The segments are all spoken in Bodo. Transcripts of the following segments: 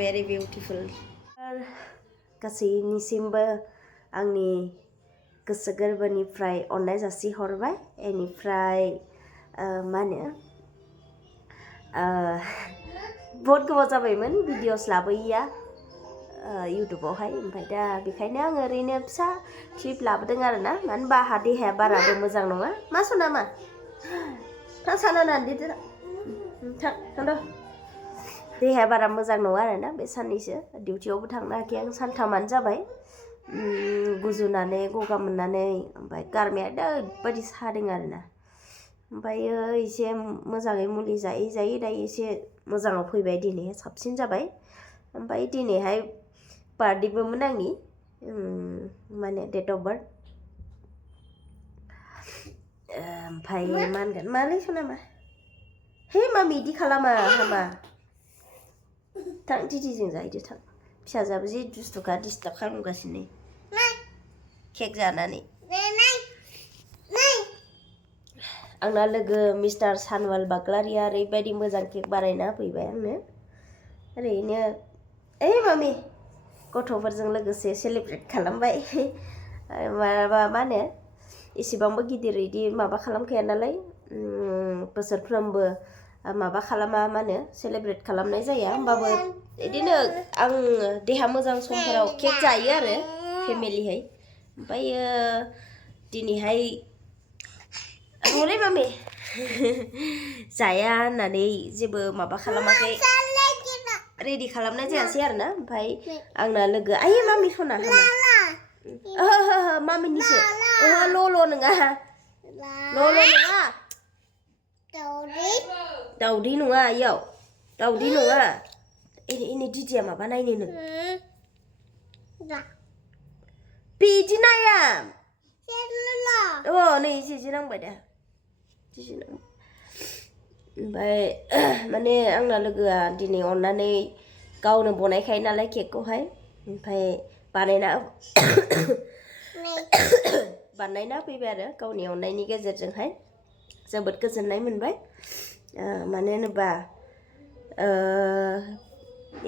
very beautiful. गासैनिसिमबो आंनि गोसो गोरबोनिफ्राय अननाय जासिहरबाय बेनिफ्राय मा होनो बहुत गोबाव जाबायमोन भिडिअस लाबोयैया इउटुबावहाय ओमफ्राय दा बेखायनो आङो ओरैनो फिसा क्लिप लाबोदों आरोना मानो होनबा आंहा देहाया बाराबो मोजां नङा मा सना मा थां साना थांद' देहाया बारा मोजां नङा आरोना बे साननैसो डिउटियावबो थांनो हायाखै आं सानथामानो जाबाय गुजुनानै गगा मोननानै ओमफ्राय गारमाया ओरैबायदि सादों आरोना ओमफ्रायो एसे मोजाङै मुलि जायै जायै दायो एसे मोजाङाव फैबाय दिनैहाय साबसिन जाबाय ओमफ्राय दिनैहाय बार्थडेबोमोन आंनि माने डेट अफ बार्थ ओमफ्राय मा होनगोन मालै सना मा हे मामि इदि खालामा हामा थां दिदिजों जाहैदो थां फिसाजोआबो जि दुस्थुखा डिस्टार्ब खालामगासिनो केक जानानै आंना लोगो मिस्टार सानवाल बाग्लारिया ओरैबायदि मोजां केक बानायना होफैबाय आंनो ओरैनो ओइ मामि गथ'फोरजों लोगोसे सेलिब्रेट खालामबाय माबा मा होनो एसेबांबो गिदिर इदि माबा खालामखाया नालाय बोसोरफ्रोमबो माबा खालामा मा होनो सेलिब्रेट खालामनाय जाया होमबाबो बिदिनो आं देहा मोजां समफोराव केक जायो आरो फेमिलिहाय ओमफ्रायो दिनैहाय हले मामि जाया होननानै जेबो माबा खालामाखै रेडि खालामनाय जायासै आरोना ओमफ्राय आंना लोगो आयै मामि सना हामा ओहो मामिनिसो ओहो ल' नङा ल' नङा दाउदै नङा इयाव दाउदै नङा एनै दिदिया माबा नायनोनो बिदि नाया नै जिजि नांबाय दा ओमफ्राय माने आंना लोगोआ दिनै अननानै गावनो बनायखायो नालाय केकखौहाय ओमफ्राय बानायना फैबाय आरो गावनि अननायनि गेजेरजोंहाय जोबोद गोजोननाय मोनबाय मानो होनोबा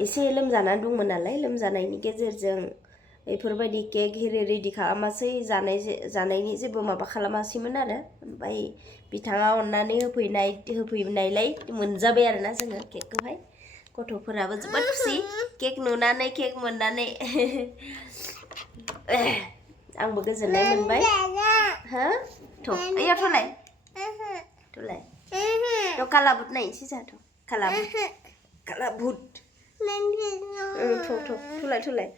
एसे लोमजानानै दंमोन नालाय लोमजानायनि गेजेरजों बेफोरबायदि केक हिरि रेडि खालामासै जानायनि जेबो माबा खालामासैमोन आरो ओमफ्राय बिथाङा अननानै होफैनायलाय मोनजाबाय आरोना जोङो केकखौहाय गथ'फोराबो जोबोद खुसि केक नुनानै केक मोननानै आंबो गोजोननाय मोनबाय हो थ' ओइयाव थ'लाय थ' कालाबुट नायनोसै जोंहाथ' कालाबुट थ'लाय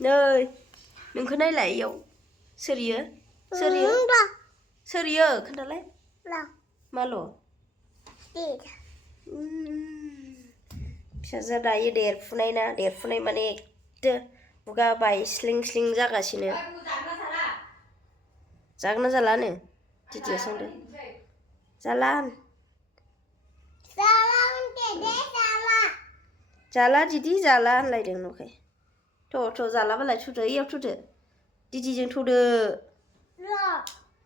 नै नोंखौ नायलाय इयाव सोरियो खोन्थालाय माल' फिसाजोआ दायो देरफुनाय माने एकदो खुगा बायस्लिं स्लिं जागासिनो जागोन ना जालानो दिदिया सोंदो जाला दिदि जाला होनलायदों न'खाय थ' जालाबालाय थुदो इयाव थुदो दिदिजों थुदो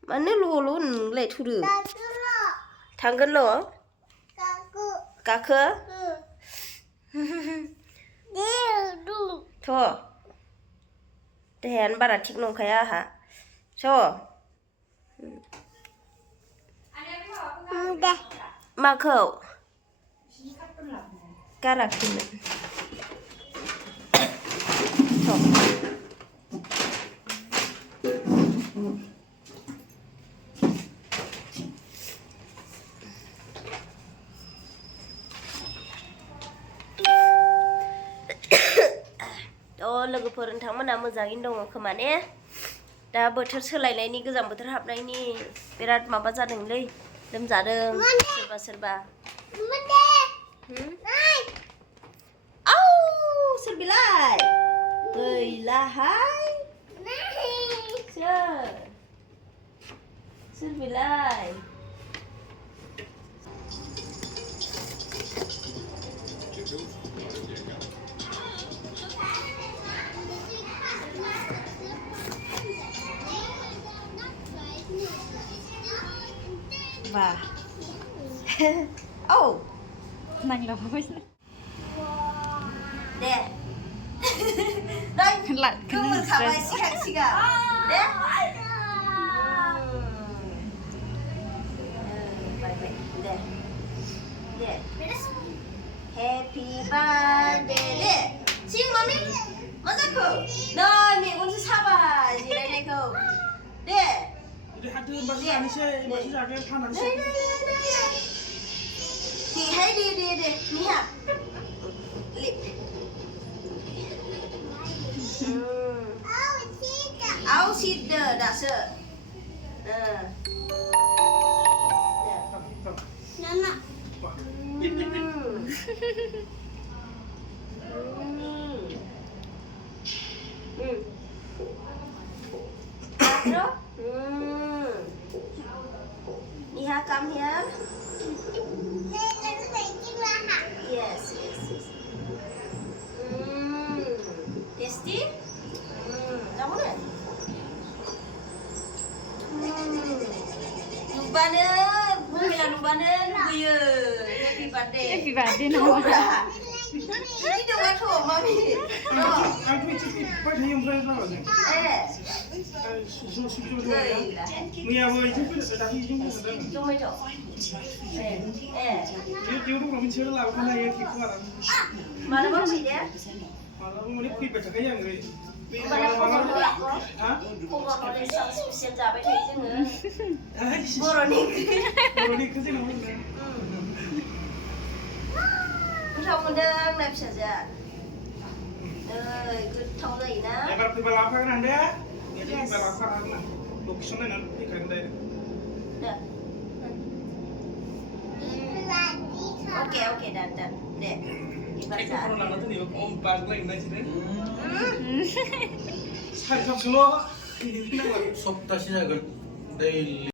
मानो ल' नोंलाय थुदो थांगोन ल' गाखो थ' देहायानो बारा थिग नंखाया आंहा माखौ गाराखैमोन लोगोफोर नोंथांमोना मोजाङैनो दङ खोमा ने दा बोथोर सोलायनायनि गोजां बोथोर हाबनायनि बिराद माबा जादोंलै लोमजादों सोरबा सोर बिलाय गैलाहाय सोर बिलाय Và oh, nàng là mới 네. 너희 그물 가만히 시간. 네? 네. 네. 해피 바데이. 네. 지금 마미? 맞아코. 너희 언제 사봐. 지라이코. 네. 우리 하트 맛이 아니세. 맛이 아니야. 파나세. 네. thì hãy đi mi ha áo xịt đã sợ Niha, come here. Yes. Tasty? Kamu deh. Lubana, bukan lubana, lubuye. Happy birthday. Happy birthday, no. Ini dua tuh, mami. Aku itu pas ni yang berapa lama? Susu Rồi là. Mia vừa itu tapi itu Chung mấy chỗ. Dia dulu kami cerita lah, kan yang kita lah. Mana bang sih dia? Malah mau ni pergi baca kaya ngeri. Mana kau mau lah kau? Hah? Kau mau ada sang spesial jabe tu itu ne? Boro ni. Boro ni kesini mana? Kau mendang nak saja. Good tahu dah ina. Ya kalau pergi balap kan anda? Jadi balap kan anda. Lokasinya nanti kan anda. Dah. Oke, dan. Dek. Ibarat. Kalau nak tu ni, om pas lagi nak cerita. Saya tak semua. 속 다시냐 그 내일